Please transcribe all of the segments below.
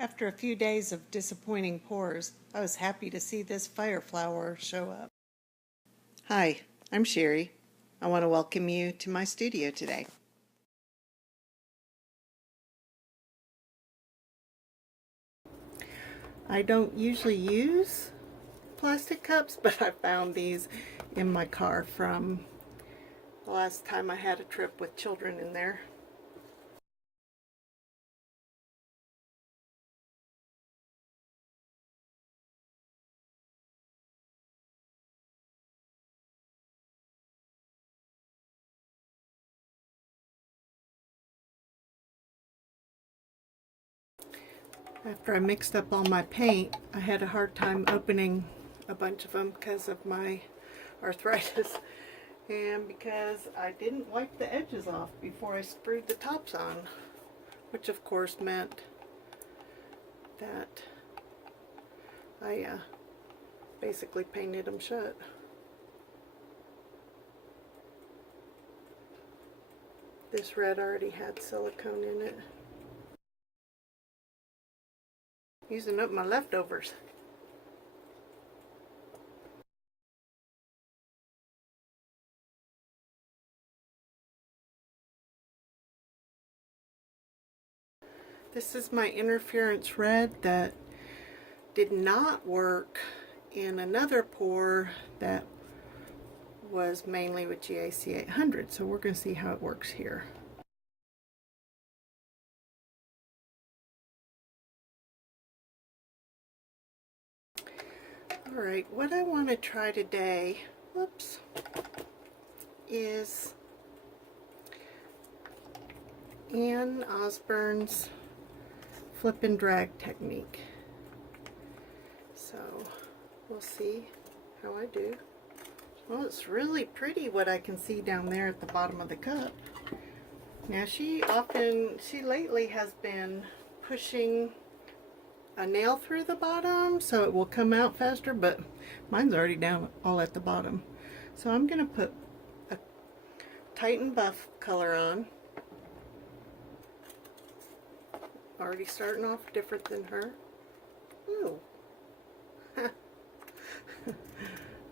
After a few days of disappointing pours, I was happy to see this fire flower show up. Hi, I'm Sherry. I want to welcome you to my studio today. I don't usually use plastic cups, but I found these in my car from the last time I had a trip with children in there. After I mixed up all my paint, I had a hard time opening a bunch of them because of my arthritis and because I didn't wipe the edges off before I screwed the tops on, which of course meant that I basically painted them shut. This red already had silicone in it. Using up my leftovers. This is my interference red that did not work in another pour that was mainly with GAC 800, so we're going to see how it works here. Alright, what I want to try today, is Osborne's flip and drag technique. So we'll see how I do. Well, it's really pretty what I can see down there at the bottom of the cup. Now she lately has been pushing a nail through the bottom so it will come out faster, but mine's already down all at the bottom. So I'm going to put a Titan Buff color on. Already starting off different than her. Ooh.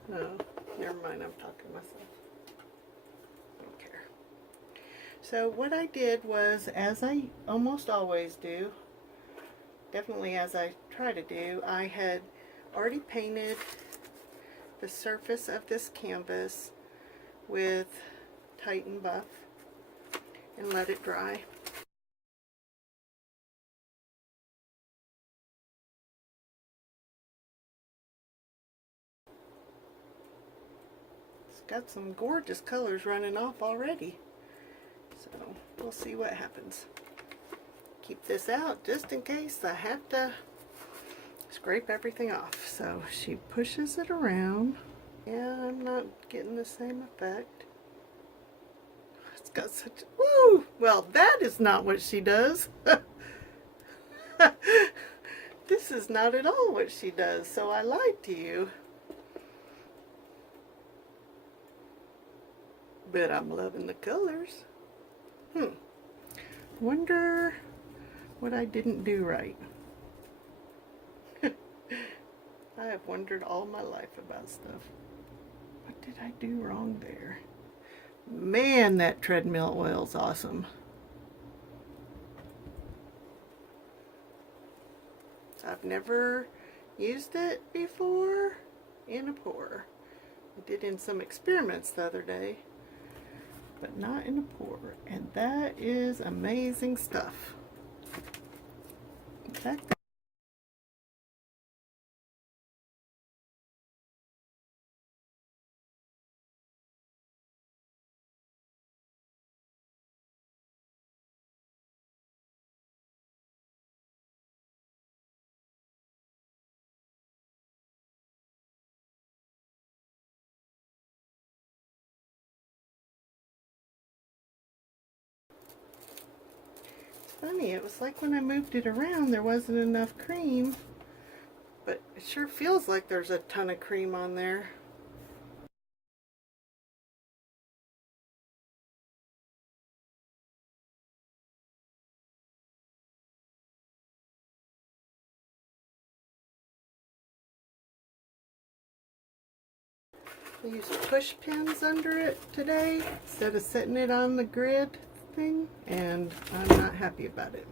No, never mind, I'm talking to myself. Don't care. So what I did was, as I almost always do, definitely as I try to do, I had already painted the surface of this canvas with Titan Buff and let it dry. It's got some gorgeous colors running off already, so we'll see what happens. Keep this out just in case I have to scrape everything off. So she pushes it around. Yeah, I'm not getting the same effect. It's got such, woo! Well, that is not what she does. This is not at all what she does, so I lied to you. But I'm loving the colors. Wonder what I didn't do right. I have wondered all my life about stuff. What did I do wrong there? Man, that treadmill oil's awesome. I've never used it before in a pour. I did in some experiments the other day, but not in a pour. And that is amazing stuff. In fact, it's funny, it was like when I moved it around there wasn't enough cream, but it sure feels like there's a ton of cream on there. I used push pins under it today instead of setting it on the grid thing, and I'm not happy about it.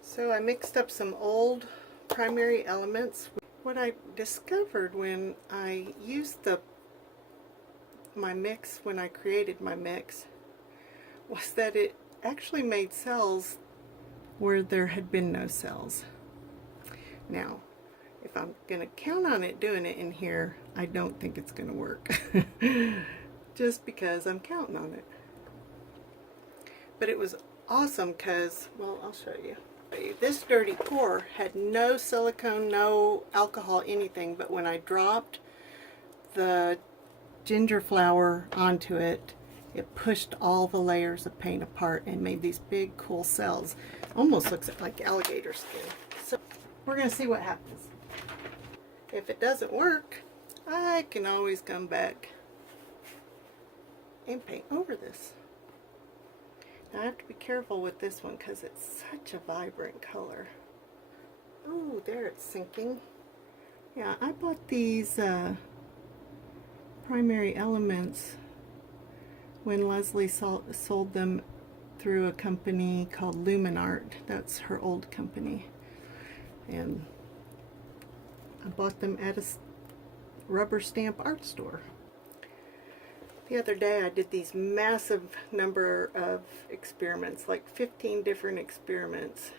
So I mixed up some old primary elements. What I discovered when I used my mix, when I created my mix, was that it actually made cells where there had been no cells. Now, if I'm going to count on it doing it in here, I don't think it's going to work. Just because I'm counting on it. But it was awesome because, well, I'll show you. This dirty pour had no silicone, no alcohol, anything, but when I dropped the ginger flower onto it, it pushed all the layers of paint apart and made these big cool cells. Almost looks like alligator skin. So we're going to see what happens. If it doesn't work, I can always come back and paint over this. Now I have to be careful with this one because it's such a vibrant color. Oh, there it's sinking. Yeah, I bought these primary elements when Leslie sold them through a company called Luminart. That's her old company. And I bought them at a rubber stamp art store. The other day I did these massive number of experiments, like 15 different experiments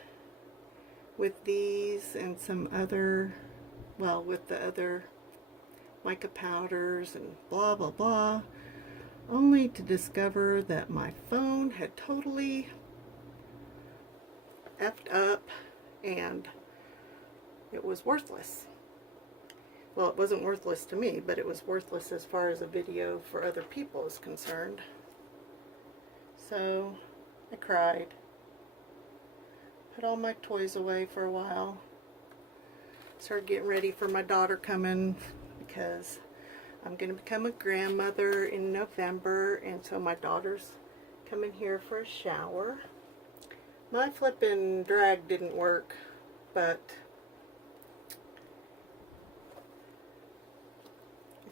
with these and some other, well, with the other mica powders and blah blah blah, only to discover that my phone had totally effed up and it was worthless. Well, it wasn't worthless to me, but it was worthless as far as a video for other people is concerned. So I cried, put all my toys away for a while, started getting ready for my daughter coming because I'm going to become a grandmother in November, and so my daughter's coming here for a shower. My flippin' drag didn't work, but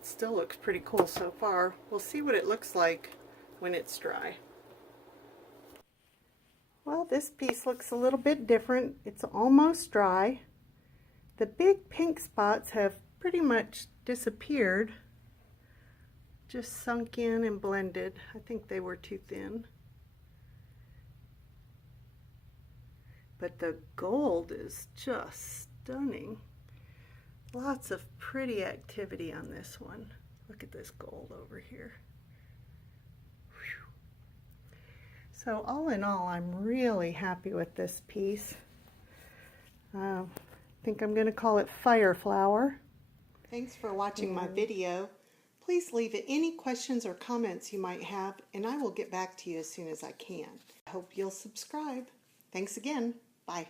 still looks pretty cool so far. We'll see what it looks like when it's dry. Well, this piece looks a little bit different. It's almost dry. The big pink spots have pretty much disappeared, just sunk in and blended. I think they were too thin. But the gold is just stunning. Lots of pretty activity on this one. Look at this gold over here. Whew. So all in all, I'm really happy with this piece. I think I'm going to call it Fire Flower. Thanks for watching my video. Please leave any questions or comments you might have, and I will get back to you as soon as I can. I hope you'll subscribe. Thanks again. Bye.